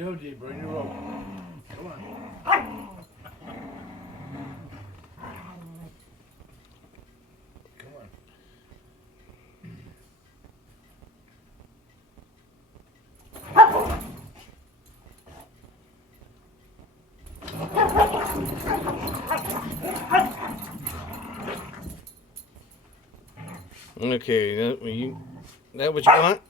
Joji, bring your rope. Come on. Come on. Okay, that what you want?